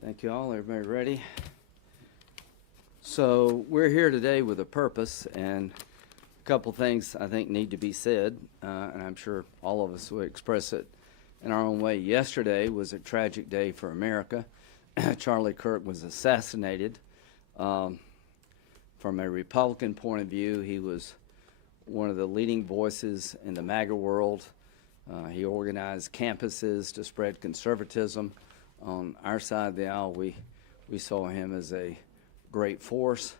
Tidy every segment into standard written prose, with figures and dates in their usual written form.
Thank you all. Everybody ready? So we're here today with a purpose, and a couple things I think need to be said, and I'm sure all of us will express it in our own way. Yesterday was a tragic day for America. Charlie Kirk was assassinated. From a Republican point of view, he was one of the leading voices in the MAGA world. He organized campuses to spread conservatism. On our side of the aisle, we saw him as a great force.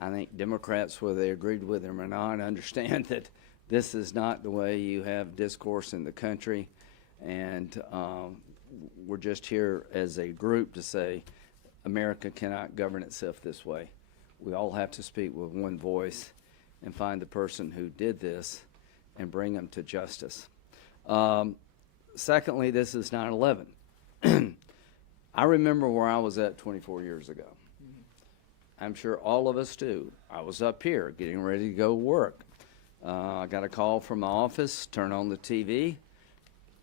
I think Democrats, whether they agreed with him or not, understand that this is not the way you have discourse in the country. And we're just here as a group to say America cannot govern itself this way. We all have to speak with one voice and find the person who did this and bring them to justice. Secondly, this is 9/11. I remember where I was at 24 years ago. I'm sure all of us do. I was up here getting ready to go work. I got a call from my office, turn on the TV,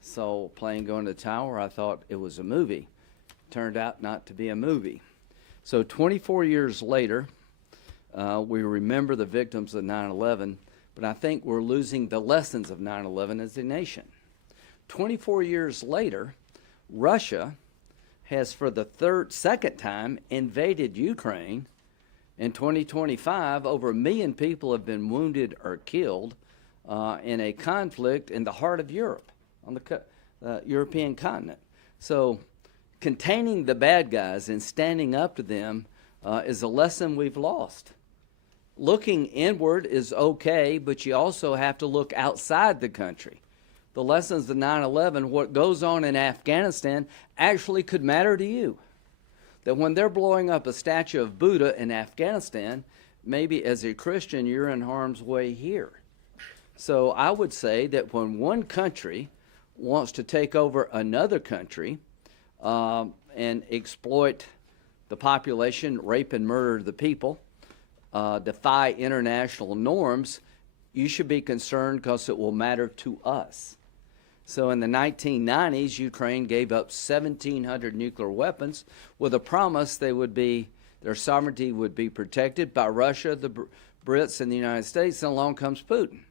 saw a plane going to the tower. I thought it was a movie. Turned out not to be a movie. So 24 years later, we remember the victims of 9/11, but I think we're losing the lessons of 9/11 as a nation. 24 years later, Russia has for the second time invaded Ukraine. In 2025, over 1 million people have been wounded or killed in a conflict in the heart of Europe, on the European continent. So containing the bad guys and standing up to them is a lesson we've lost. Looking inward is okay, but you also have to look outside the country. The lessons of 9/11, what goes on in Afghanistan actually could matter to you. That when they're blowing up a statue of Buddha in Afghanistan, maybe as a Christian you're in harm's way here. So I would say that when one country wants to take over another country and exploit the population, rape and murder the people, defy international norms, you should be concerned because it will matter to us. So in the 1990s, Ukraine gave up 1,700 nuclear weapons with a promise their sovereignty would be protected by Russia, the Brits, and the United States, and along comes Putin.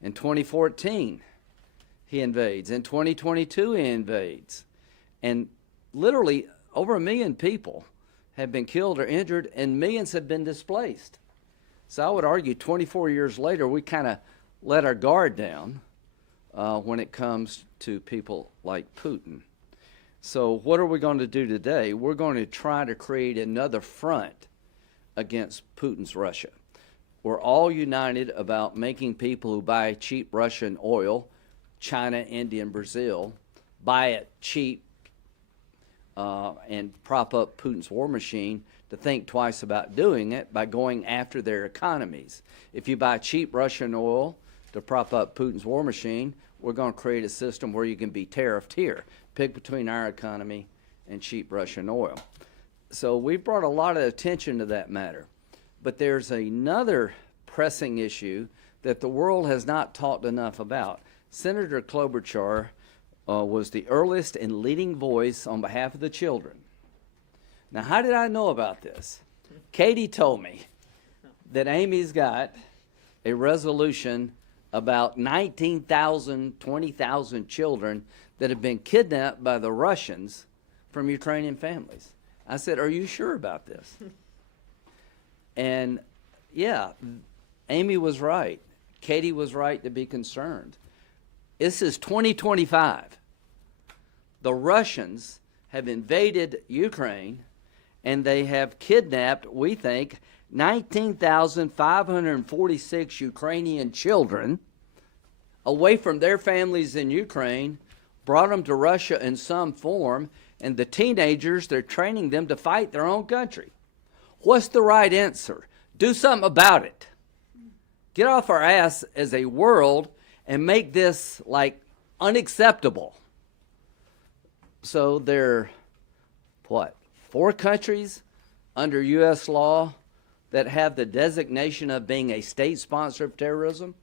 In 2014, he invades. In 2022, he invades. And literally over 1 million people have been killed or injured, and millions have been displaced. So I would argue 24 years later, we kind of let our guard down when it comes to people like Putin. So what are we going to do today? We're going to try to create another front against Putin's Russia. We're all united about making people who buy cheap Russian oil, China, India, and Brazil, buy it cheap and prop up Putin's war machine, to think twice about doing it by going after their economies. If you buy cheap Russian oil to prop up Putin's war machine, we're going to create a system where you can be tariffed here. Pick between our economy and cheap Russian oil. So we've brought a lot of attention to that matter. But there's another pressing issue that the world has not talked enough about. Senator Klobuchar was the earliest and leading voice on behalf of the children. Now, how did I know about this? Katie told me that Amy's got a resolution about 19,000, 20,000 children that have been kidnapped by the Russians from Ukrainian families. I said, are you sure about this? And yeah, Amy was right. Katie was right to be concerned. This is 2025. The Russians have invaded Ukraine, and they have kidnapped, we think, 19,546 Ukrainian children away from their families in Ukraine, brought them to Russia in some form, and the teenagers, they're training them to fight their own country. What's the right answer? Do something about it. Get off our ass as a world and make this like unacceptable. So there are, 4 countries under U.S. law that have the designation of being a state sponsor of terrorism.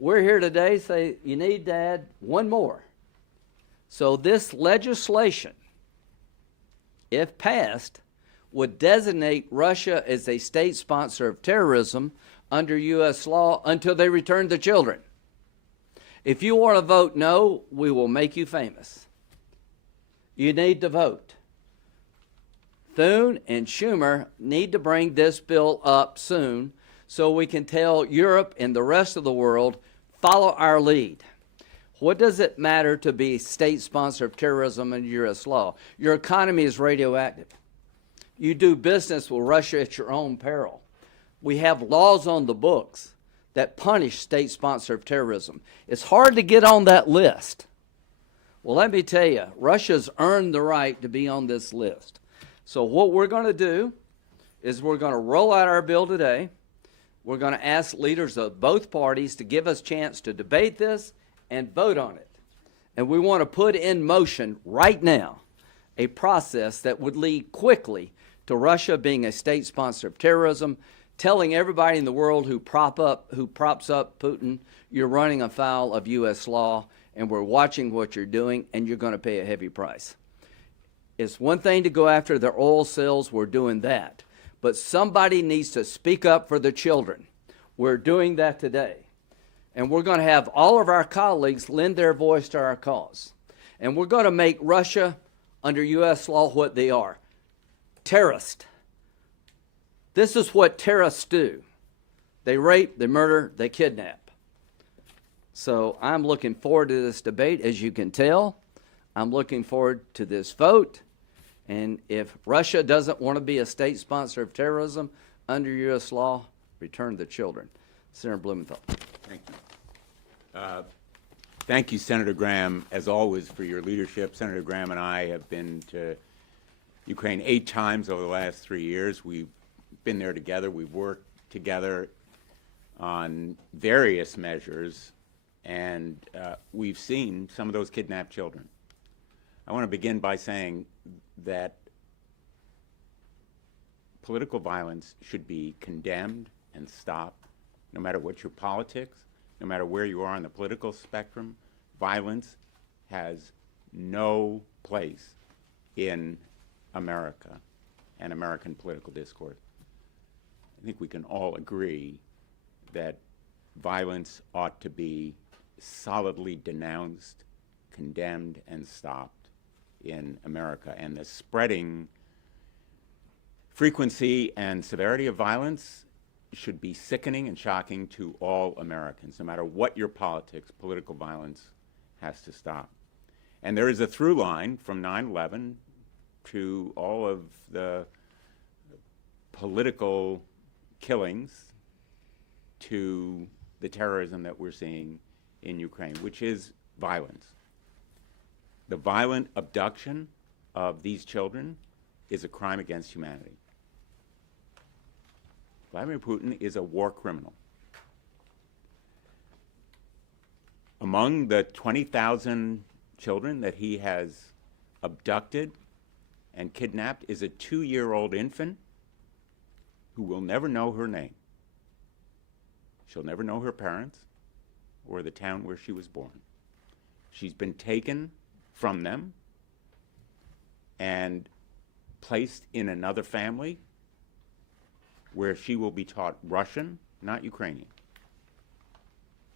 We're here today say you need to add one more. So this legislation if passed, would designate Russia as a state sponsor of terrorism under U.S. law until they return the children. If you want to vote no, we will make you famous. You need to vote. Thune and Schumer need to bring this bill up soon so we can tell Europe and the rest of the world, follow our lead. What does it matter to be a state sponsor of terrorism under U.S. law? Your economy is radioactive. You do business with Russia at your own peril. We have laws on the books that punish state sponsor of terrorism. It's hard to get on that list. Well, let me tell you, Russia's earned the right to be on this list. So what we're going to do is we're going to roll out our bill today. We're going to ask leaders of both parties to give us a chance to debate this and vote on it. And we want to put in motion right now a process that would lead quickly to Russia being a state sponsor of terrorism, telling everybody in the world who props up Putin, you're running afoul of U.S. law, and we're watching what you're doing, and you're going to pay a heavy price. It's one thing to go after their oil sales. We're doing that. But somebody needs to speak up for the children. We're doing that today. And we're going to have all of our colleagues lend their voice to our cause. And we're going to make Russia, under U.S. law, what they are. Terrorists. This is what terrorists do. They rape, they murder, they kidnap. So I'm looking forward to this debate, as you can tell. I'm looking forward to this vote. And if Russia doesn't want to be a state sponsor of terrorism under U.S. law, return the children. Senator Blumenthal. Thank you. Thank you, Senator Graham, as always, for your leadership. Senator Graham and I have been to Ukraine 8 times over the last 3 years. We've been there together. We've worked together on various measures, and we've seen some of those kidnapped children. I want to begin by saying that political violence should be condemned and stopped, no matter what your politics, no matter where you are on the political spectrum. Violence has no place in America and American political discourse. I think we can all agree that violence ought to be solidly denounced, condemned, and stopped in America. And the spreading frequency and severity of violence should be sickening and shocking to all Americans. No matter what your politics, political violence has to stop. And there is a through line from 9/11 to all of the political killings to the terrorism that we're seeing in Ukraine, which is violence. The violent abduction of these children is a crime against humanity. Vladimir Putin is a war criminal. Among the 20,000 children that he has abducted and kidnapped is a 2-year-old infant who will never know her name. She'll never know her parents or the town where she was born. She's been taken from them and placed in another family where she will be taught Russian, not Ukrainian.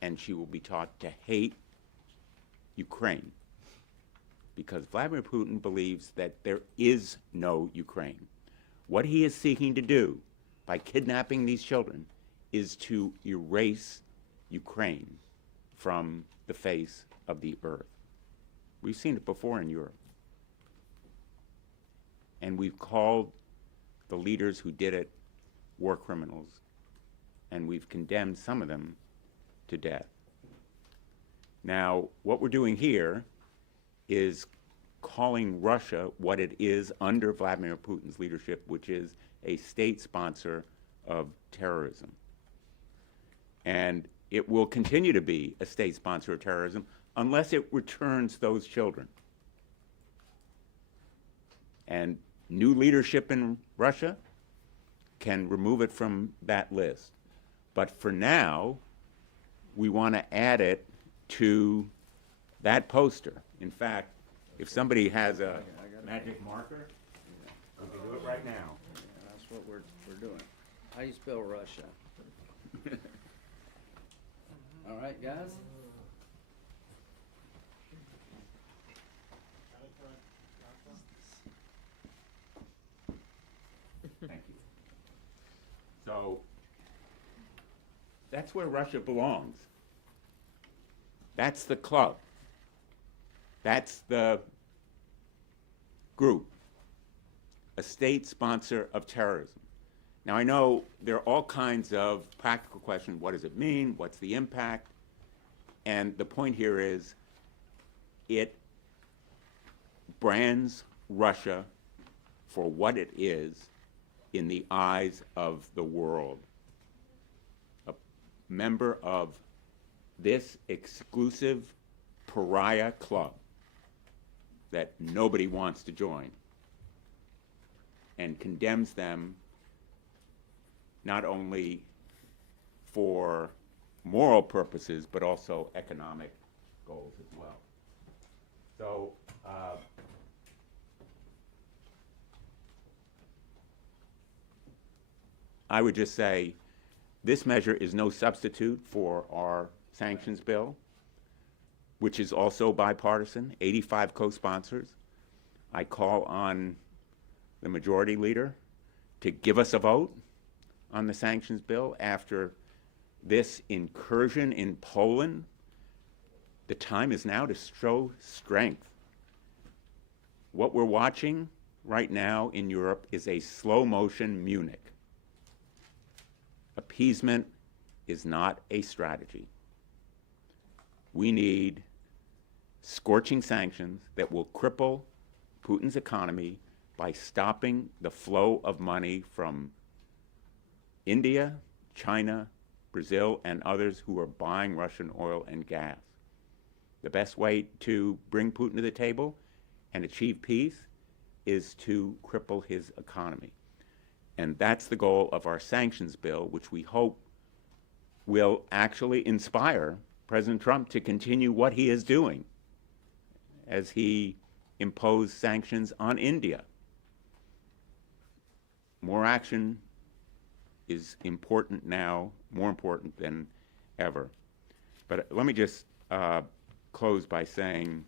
And she will be taught to hate Ukraine because Vladimir Putin believes that there is no Ukraine. What he is seeking to do by kidnapping these children is to erase Ukraine from the face of the earth. We've seen it before in Europe. And we've called the leaders who did it war criminals, and we've condemned some of them to death. Now, what we're doing here is calling Russia what it is under Vladimir Putin's leadership, which is a state sponsor of terrorism. And it will continue to be a state sponsor of terrorism unless it returns those children. And new leadership in Russia can remove it from that list. But for now, we want to add it to that poster. In fact, if somebody has a magic marker, We can do it right now. Yeah, that's what we're doing. How do you spell Russia? All right, guys? Thank you. So, that's where Russia belongs. That's the club. That's the group, a state sponsor of terrorism. Now, I know there are all kinds of practical questions. What does it mean? What's the impact? And the point here is it brands Russia for what it is in the eyes of the world. A member of this exclusive pariah club that nobody wants to join, and condemns them not only for moral purposes, but also economic goals as well. So, I would just say this measure is no substitute for our sanctions bill, which is also bipartisan, 85 co-sponsors. I call on the majority leader to give us a vote on the sanctions bill after this incursion in Poland. The time is now to show strength. What we're watching right now in Europe is a slow motion Munich. Appeasement is not a strategy. We need scorching sanctions that will cripple Putin's economy by stopping the flow of money from India, China, Brazil, and others who are buying Russian oil and gas. The best way to bring Putin to the table and achieve peace is to cripple his economy. And that's the goal of our sanctions bill, which we hope will actually inspire President Trump to continue what he is doing as he imposed sanctions on India. More action is important now, more important than ever. But let me just close by saying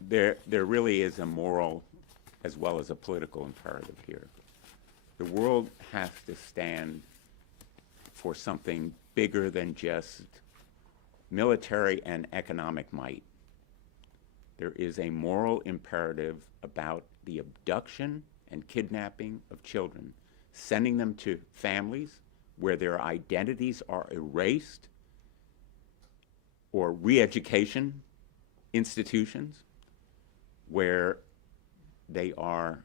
there really is a moral as well as a political imperative here. The world has to stand for something bigger than just military and economic might. There is a moral imperative about the abduction and kidnapping of children, sending them to families where their identities are erased, or re-education institutions where they are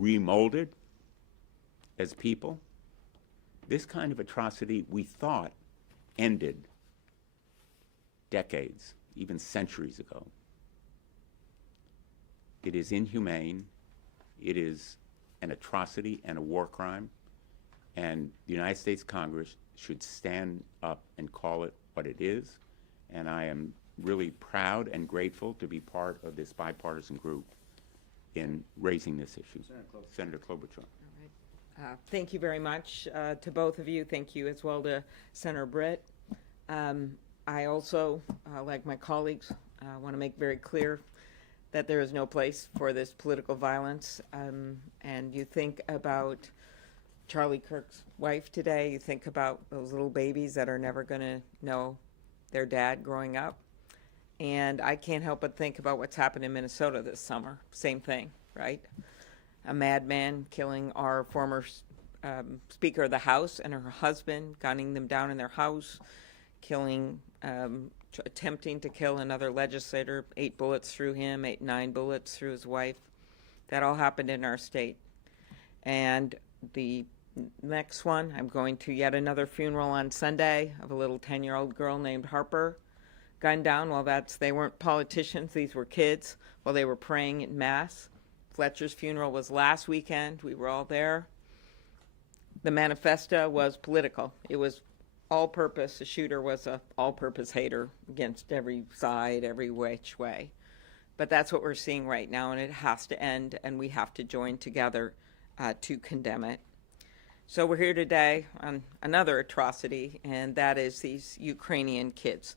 remolded as people. This kind of atrocity we thought ended decades, even centuries ago. It is inhumane, it is an atrocity and a war crime, and the United States Congress should stand up and call it what it is, and I am really proud and grateful to be part of this bipartisan group in raising this issue. Senator Klobuchar. All right. Thank you very much to both of you. Thank you as well to Senator Britt. I also, like my colleagues, want to make very clear that there is no place for this political violence. And you think about Charlie Kirk's wife today, you think about those little babies that are never going to know their dad growing up. And I can't help but think about what's happened in Minnesota this summer. Same thing, right? A madman killing our former Speaker of the House and her husband, gunning them down in their house, killing, attempting to kill another legislator, 8 bullets through him, 9 bullets through his wife. That all happened in our state. And the next one, I'm going to yet another funeral on Sunday of a little 10-year-old girl named Harper, gunned down. Well, they weren't politicians, these were kids, while they were praying at Mass. Fletcher's funeral was last weekend. We were all there. The manifesto was political. It was all-purpose. The shooter was a all-purpose hater against every side, every which way. But that's what we're seeing right now, and it has to end, and we have to join together to condemn it. So we're here today on another atrocity, and that is these Ukrainian kids.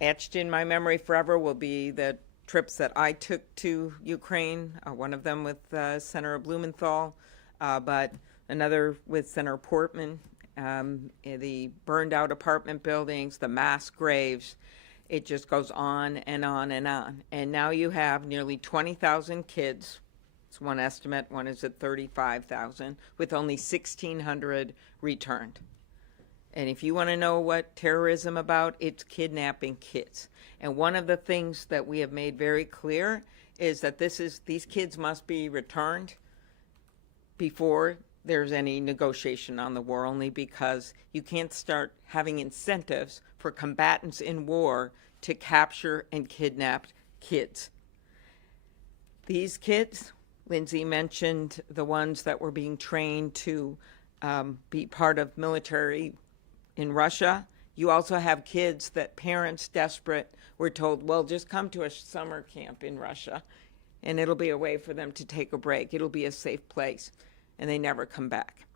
Etched in my memory forever will be the trips that I took to Ukraine, one of them with Senator Blumenthal, but another with Senator Portman, the burned out apartment buildings, the mass graves. It just goes on and on and on. And now you have nearly 20,000 kids. It's one estimate, one is at 35,000, with only 1,600 returned. And if you want to know what terrorism about, it's kidnapping kids. And one of the things that we have made very clear is that these kids must be returned before there's any negotiation on the war, only because you can't start having incentives for combatants in war to capture and kidnap kids. These kids, Lindsay mentioned the ones that were being trained to be part of military in Russia. You also have kids that parents, desperate, were told, well, just come to a summer camp in Russia, and it'll be a way for them to take a break. It'll be a safe place, and they never come back.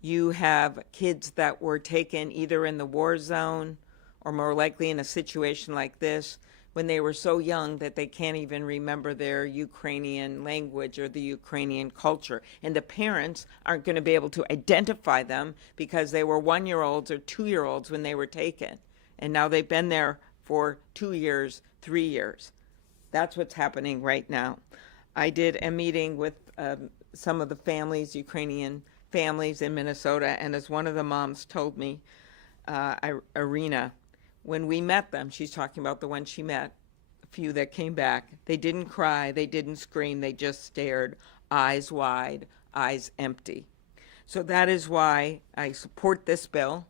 You have kids that were taken either in the war zone or more likely in a situation like this when they were so young that they can't even remember their Ukrainian language or the Ukrainian culture. And the parents aren't going to be able to identify them because they were 1-year-olds or 2-year-olds when they were taken. And now they've been there for 2 years, 3 years. That's what's happening right now. I did a meeting with some of the families, Ukrainian families in Minnesota, and as one of the moms told me, Irina, when we met them, she's talking about the one she met, a few that came back, they didn't cry, they didn't scream, they just stared, eyes wide, eyes empty. So that is why I support this bill,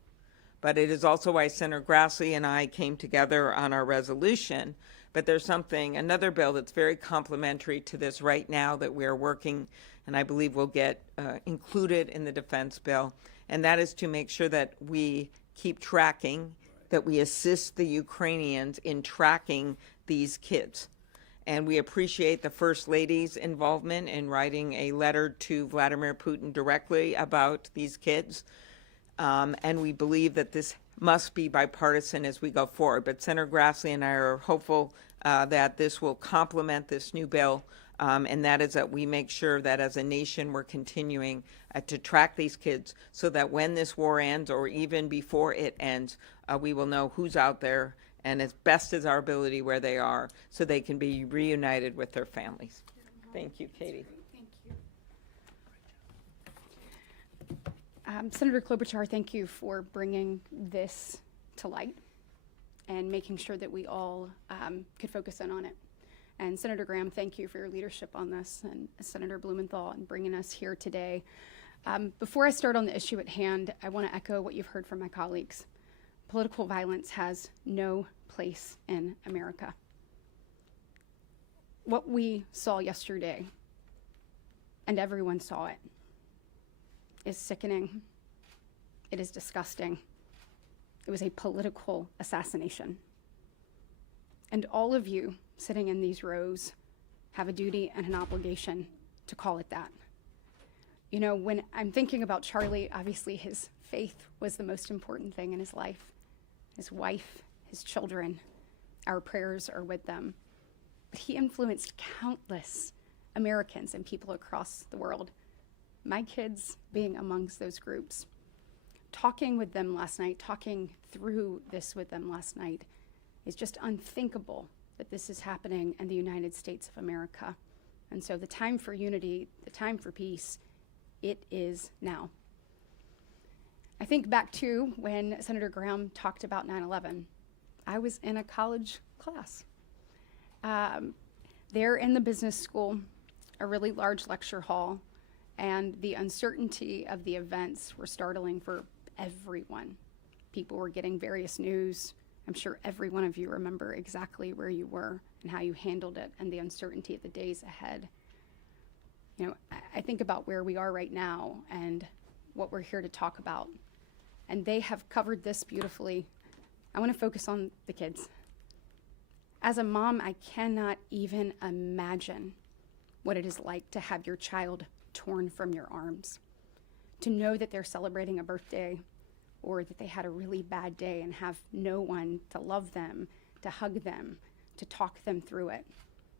but it is also why Senator Grassley and I came together on our resolution. But there's another bill that's very complementary to this right now that we're working, and I believe will get included in the defense bill, and that is to make sure that we keep tracking, that we assist the Ukrainians in tracking these kids. And we appreciate the First Lady's involvement in writing a letter to Vladimir Putin directly about these kids. And we believe that this must be bipartisan as we go forward. But Senator Grassley and I are hopeful that this will complement this new bill, and that is that we make sure that as a nation we're continuing to track these kids so that when this war ends or even before it ends, we will know who's out there and as best as our ability where they are so they can be reunited with their families. Thank you, Katie. Thank you. Senator Klobuchar, thank you for bringing this to light and making sure that we all could focus in on it. And Senator Graham, thank you for your leadership on this, and Senator Blumenthal and bringing us here today. Before I start on the issue at hand, I want to echo what you've heard from my colleagues. Political violence has no place in America. What we saw yesterday, and everyone saw it, is sickening. It is disgusting. It was a political assassination. And all of you sitting in these rows have a duty and an obligation to call it that. You know, when I'm thinking about Charlie, obviously his faith was the most important thing in his life. His wife, his children, our prayers are with them. But he influenced countless Americans and people across the world, my kids being amongst those groups. Talking with them last night, talking through this with them last night, is just unthinkable that this is happening in the United States of America. And so the time for unity, the time for peace, it is now. I think back to when Senator Graham talked about 9/11. I was in a college class. There in the business school, a really large lecture hall, and the uncertainty of the events were startling for everyone. People were getting various news. I'm sure every one of you remember exactly where you were and how you handled it and the uncertainty of the days ahead. You know, I think about where we are right now and what we're here to talk about. And they have covered this beautifully. I want to focus on the kids. As a mom, I cannot even imagine what it is like to have your child torn from your arms, to know that they're celebrating a birthday or that they had a really bad day and have no one to love them, to hug them, to talk them through it.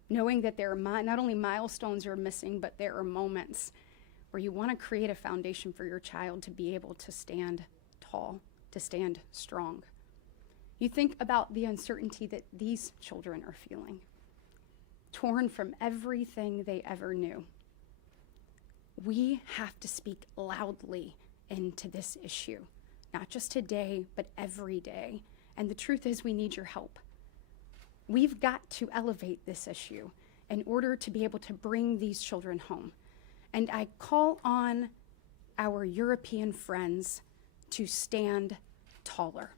Knowing that there are not only milestones are missing, but there are moments where you want to create a foundation for your child to be able to stand tall, to stand strong. You think about the uncertainty that these children are feeling, torn from everything they ever knew. We have to speak loudly into this issue, not just today, but every day. And the truth is, we need your help. We've got to elevate this issue in order to be able to bring these children home. And I call on our European friends to stand taller.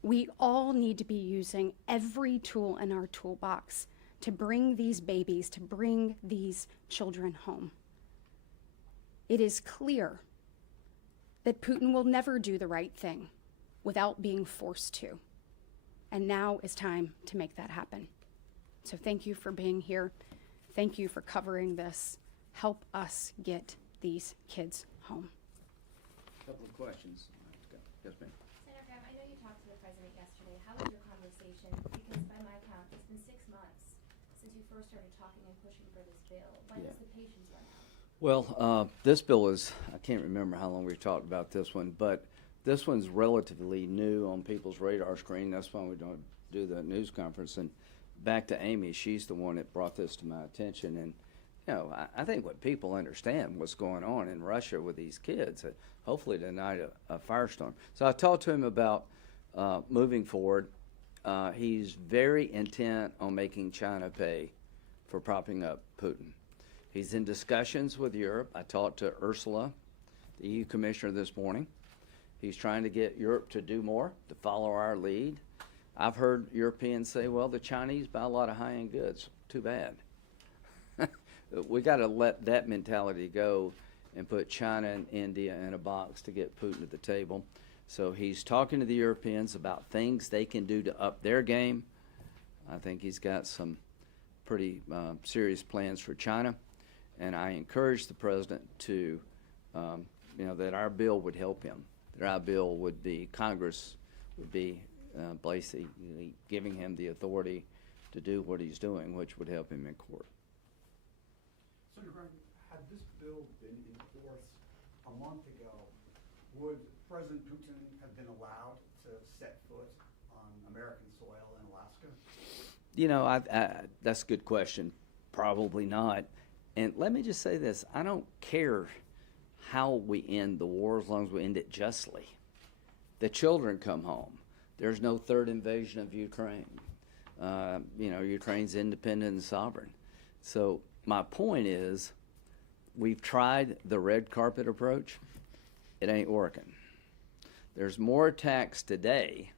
We all need to be using every tool in our toolbox to bring these babies, to bring these children home. It is clear that Putin will never do the right thing without being forced to. And now is time to make that happen. So thank you for being here. Thank you for covering this. Help us get these kids home. Couple of questions. Yes, ma'am. Senator Graham, I know you talked to the president yesterday. How was your conversation? Because by my count, it's been 6 months since you first started talking and pushing for this bill. When does the patience run out? Well, this bill is, I can't remember how long we've talked about this one, but this one's relatively new on people's radar screen. That's why we don't do the news conference. And back to Amy, she's the one that brought this to my attention. And, you know, I think what people understand what's going on in Russia with these kids, hopefully tonight a firestorm. So I talked to him about moving forward. He's very intent on making China pay for propping up Putin. He's in discussions with Europe. I talked to Ursula, the EU commissioner, this morning. He's trying to get Europe to do more, to follow our lead. I've heard Europeans say, well, the Chinese buy a lot of high-end goods. Too bad. We got to let that mentality go and put China and India in a box to get Putin at the table. So he's talking to the Europeans about things they can do to up their game. I think he's got some pretty serious plans for China. And I encourage the president to, that our bill would help him. That our bill would be, Congress would be basically giving him the authority to do what he's doing, which would help him in court. Senator Graham, had this bill been in force a month ago, would President Putin have been allowed to set foot on American soil in Alaska? You know, that's a good question. Probably not. And let me just say this. I don't care how we end the war as long as we end it justly. The children come home. There's no third invasion of Ukraine. Ukraine's independent and sovereign. So my point is, we've tried the red carpet approach. It ain't working. There's more attacks today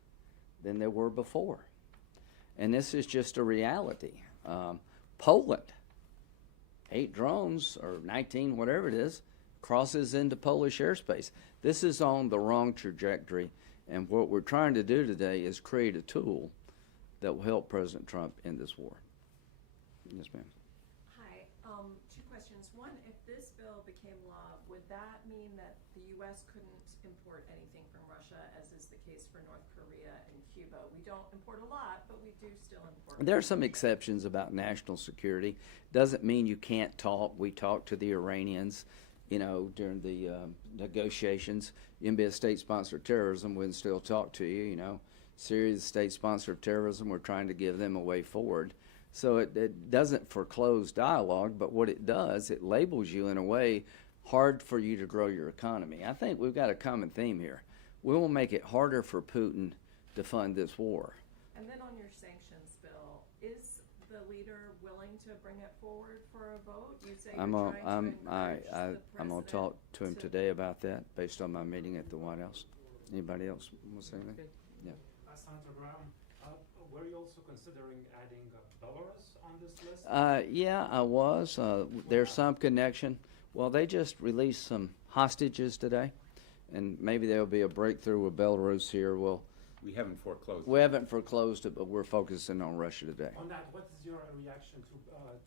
than there were before. And this is just a reality. Poland, 8 drones, or 19, whatever it is, crosses into Polish airspace. This is on the wrong trajectory. And what we're trying to do today is create a tool that will help President Trump end this war. Yes, ma'am. Hi. 2 questions. One, if this bill became law, would that mean that the U.S. couldn't import anything from Russia, as is the case for North Korea and Cuba? We don't import a lot, but we do still import. There are some exceptions about national security. Doesn't mean you can't talk. We talked to the Iranians, during the negotiations. You can be a state sponsor of terrorism, we can still talk to you, Syria is a state sponsor of terrorism. We're trying to give them a way forward. So it doesn't foreclose dialogue, but what it does, it labels you in a way hard for you to grow your economy. I think we've got a common theme here. We will make it harder for Putin to fund this war. And then on your sanctions bill, is the leader willing to bring it forward for a vote? You say I'm you're gonna trying to encourage the talk president to him today about that based on my meeting at the White House. Anybody else want to say anything? Yeah. Senator Graham, were you also considering adding Belarus on this list? Yeah, I was. There's some connection. Well, they just released some hostages today, and maybe there'll be a breakthrough with Belarus here. We'll We haven't foreclosed. We haven't foreclosed it, but we're focusing on Russia today. On that, what is your reaction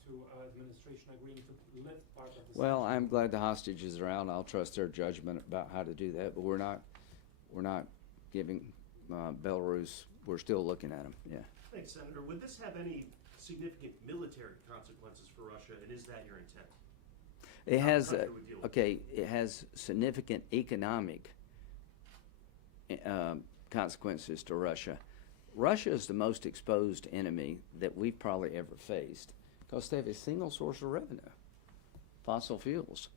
to administration agreeing to lift part of the Well, sanctions? I'm glad the hostages are out. I'll trust their judgment about how to do that, but we're not giving Belarus, we're still looking at them, yeah. Thanks, Senator. Would this have any significant military consequences for Russia, and is that your intent? It How the has, country would deal with it? okay, it has significant economic consequences to Russia. Russia is the most exposed enemy that we've probably ever faced because they have a single source of revenue, fossil fuels.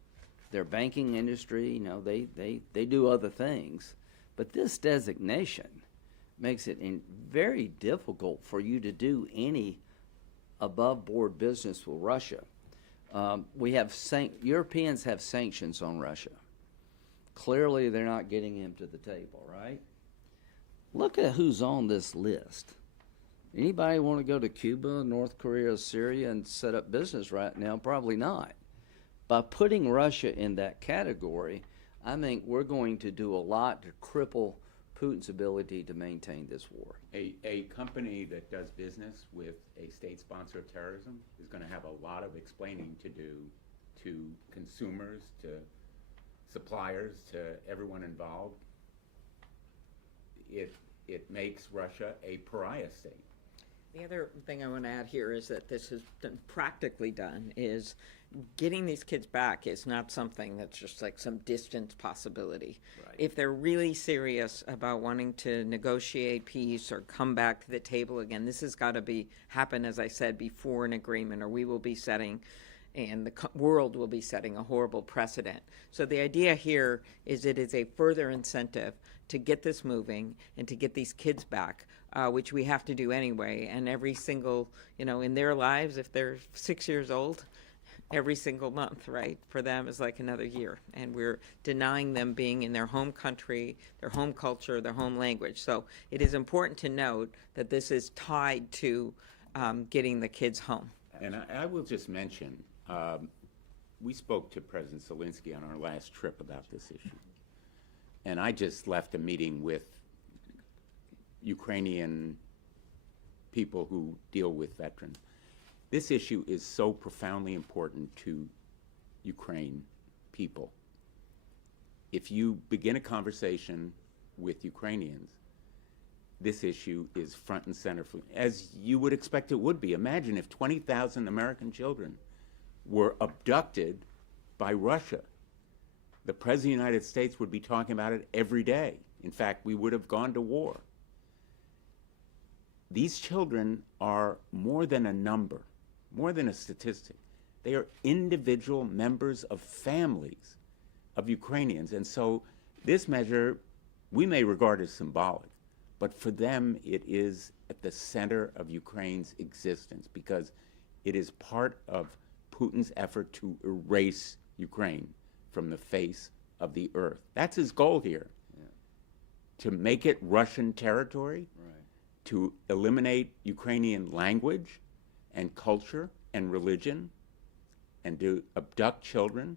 Their banking industry, you know, they do other things. But this designation makes it very difficult for you to do any above-board business with Russia. We have Europeans have sanctions on Russia. Clearly, they're not getting him to the table, right? Look at who's on this list. Anybody want to go to Cuba, North Korea, Syria, and set up business right now? Probably not. By putting Russia in that category, I think we're going to do a lot to cripple Putin's ability to maintain this war. A company that does business with a state sponsor of terrorism is going to have a lot of explaining to do to consumers, to suppliers, to everyone involved. It makes Russia a pariah state. The other thing I want to add here is that this has been practically done is getting these kids back is not something that's just like some distant possibility. Right. If they're really serious about wanting to negotiate peace or come back to the table again, this has got to happen, as I said, before an agreement, or we will be setting, and the world will be setting a horrible precedent. So the idea here is it is a further incentive to get this moving and to get these kids back, which we have to do anyway. And every single, in their lives, if they're 6 years old, every single month, right, for them is like another year. And we're denying them being in their home country, their home culture, their home language. So it is important to note that this is tied to getting the kids home. And I will just mention, we spoke to President Zelensky on our last trip about this issue. And I just left a meeting with Ukrainian people who deal with veterans. This issue is so profoundly important to Ukraine people. If you begin a conversation with Ukrainians, this issue is front and center, as you would expect it would be. Imagine if 20,000 American children were abducted by Russia. The President of the United States would be talking about it every day. In fact, we would have gone to war. These children are more than a number, more than a statistic. They are individual members of families of Ukrainians. And so this measure, we may regard as symbolic, but for them it is at the center of Ukraine's existence because it is part of Putin's effort to erase Ukraine from the face of the earth. That's his goal here. Yeah. To make it Russian territory, right. To eliminate Ukrainian language and culture and religion, and to abduct children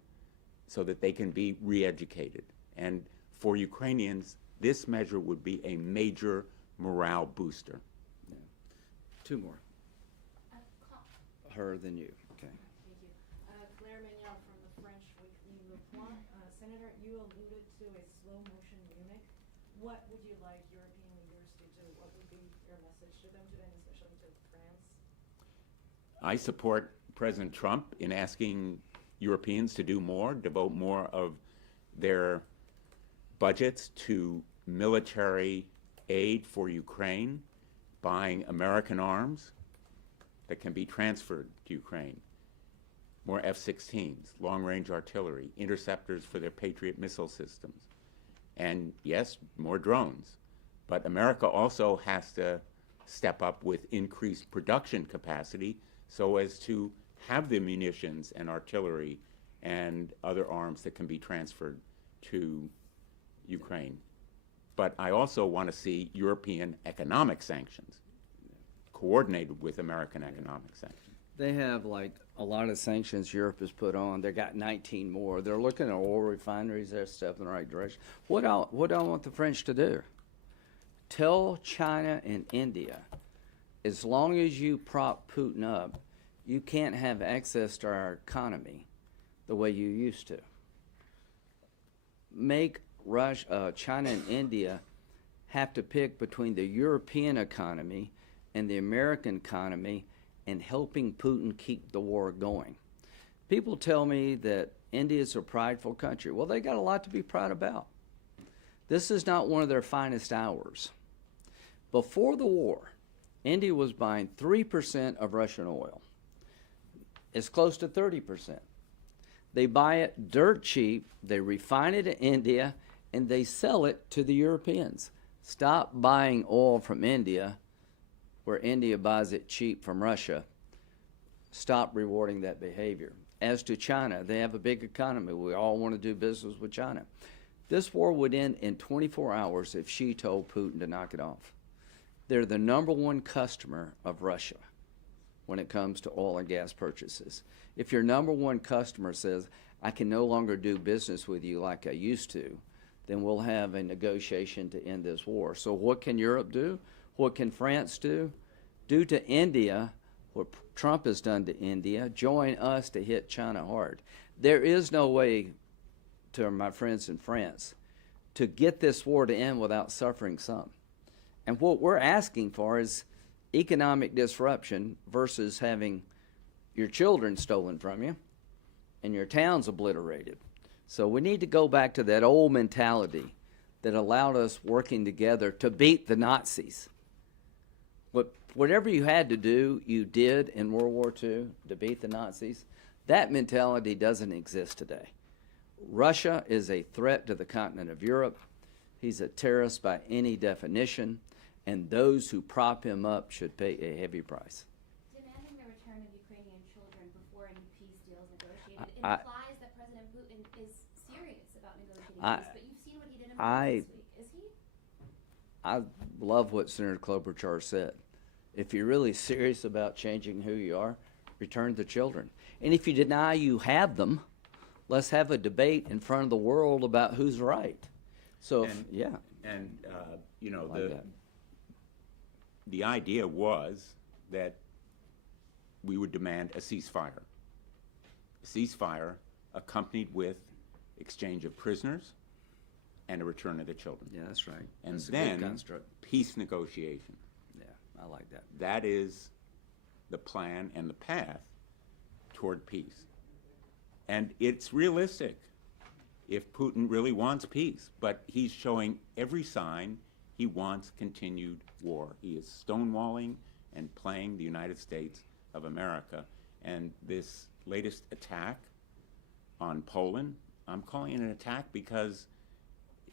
so that they can be re-educated. And for Ukrainians, this measure would be a major morale booster. Yeah. Two more. Her than you. Okay. Thank you. Claire Mignard from the French weekly Le Point. Senator, you alluded to a slow-motion Munich. What would you like European leaders to do? What would be your message to them today, and especially to France? I support President Trump in asking Europeans to do more, devote more of their budgets to military aid for Ukraine, buying American arms that can be transferred to Ukraine, more F-16s, long-range artillery, interceptors for their Patriot missile systems, and yes, more drones. But America also has to step up with increased production capacity so as to have the munitions and artillery and other arms that can be transferred to Ukraine. But I also want to see European economic sanctions coordinated with American economic sanctions. They have like a lot of sanctions Europe has put on. They got 19 more. They're looking at oil refineries. They're stepping in the right direction. What I want the French to do? Tell China and India, as long as you prop Putin up, you can't have access to our economy the way you used to. Make Russia, China and India have to pick between the European economy and the American economy and helping Putin keep the war going. People tell me that India is a prideful country. Well, they got a lot to be proud about. This is not one of their finest hours. Before the war, India was buying 3% of Russian oil. It's close to 30%. They buy it dirt cheap, they refine it in India, and they sell it to the Europeans. Stop buying oil from India, where India buys it cheap from Russia. Stop rewarding that behavior. As to China, they have a big economy. We all want to do business with China. This war would end in 24 hours if Xi told Putin to knock it off. They're the #1 customer of Russia when it comes to oil and gas purchases. If your #1 customer says, I can no longer do business with you like I used to, then we'll have a negotiation to end this war. So what can Europe do? What can France do? Do to India what Trump has done to India. Join us to hit China hard. There is no way, to my friends in France, to get this war to end without suffering some. And what we're asking for is economic disruption versus having your children stolen from you and your towns obliterated. So we need to go back to that old mentality that allowed us working together to beat the Nazis. Whatever you had to do, you did in World War II to beat the Nazis. That mentality doesn't exist today. Russia is a threat to the continent of Europe. He's a terrorist by any definition, and those who prop him up should pay a heavy price. Demanding the return of Ukrainian children before any peace deal is negotiated implies that President Putin is serious about negotiating peace, but you've seen what he did in Poland this week. Is he? I love what Senator Klobuchar said. If you're really serious about changing who you are, return the children. And if you deny you have them, let's have a debate in front of the world about who's right. So, You know, like that. the idea was that we would demand a ceasefire. A ceasefire accompanied with exchange of prisoners and a return of the children. Yeah, that's right. And That's a good then construct. peace negotiation. Yeah, I like that. That is the plan and the path toward peace. And it's realistic if Putin really wants peace, but he's showing every sign he wants continued war. He is stonewalling and playing the United States of America. And this latest attack on Poland, I'm calling it an attack because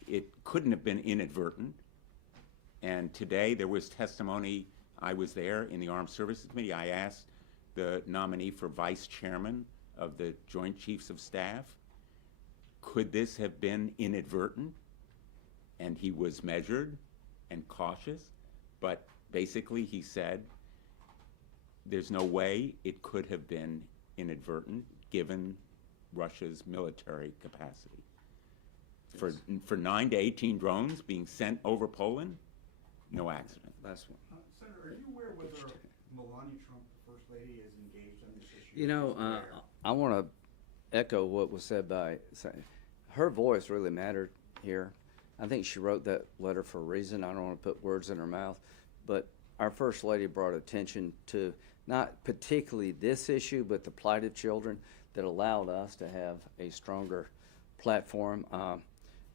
it couldn't have been inadvertent. And today there was testimony. I was there in the Armed Services Committee. I asked the nominee for vice chairman of the Joint Chiefs of Staff, could this have been inadvertent? And he was measured and cautious, but basically he said there's no way it could have been inadvertent given Russia's military capacity. For 9 to 18 drones being sent over Poland, no accident. Last one. Senator, are you aware whether Melania Trump, the First Lady, is engaged on this issue? You know, I want to echo what was said by, her voice really mattered here. I think she wrote that letter for a reason. I don't want to put words in her mouth, but our First Lady brought attention to not particularly this issue, but the plight of children that allowed us to have a stronger platform.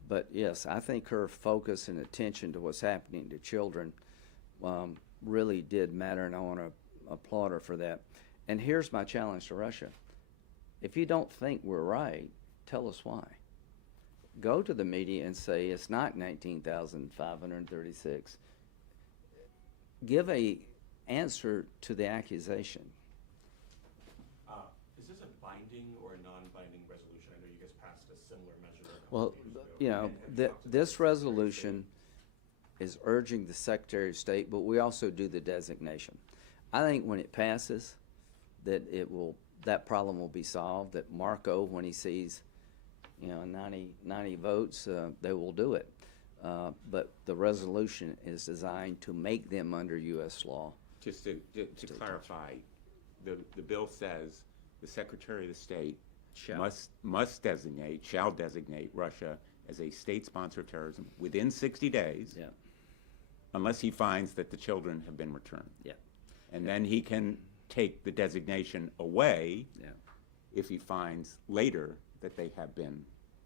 But yes, I think her focus and attention to what's happening to children really did matter, and I want to applaud her for that. And here's my challenge to Russia. If you don't think we're right, tell us why. Go to the media and say it's not 19,536. Give a answer to the accusation. Is this a binding or a non-binding resolution? I know you guys passed a similar measure a couple Well, of years ago. you know, this resolution is urging the Secretary of State, but we also do the designation. I think when it passes, that problem will be solved, that Marco, when he sees, 90 votes, they will do it. But the resolution is designed to make them under U.S. law. Just to clarify, the bill says the Secretary of the State Shall. shall designate Russia as a state-sponsored terrorism within 60 days, Yeah, unless he finds that the children have been returned. yeah, And then he can take the designation away yeah. if he finds later that they have been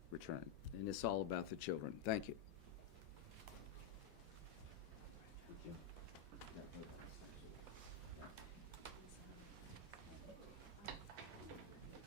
returned. And it's all about the children. Thank you.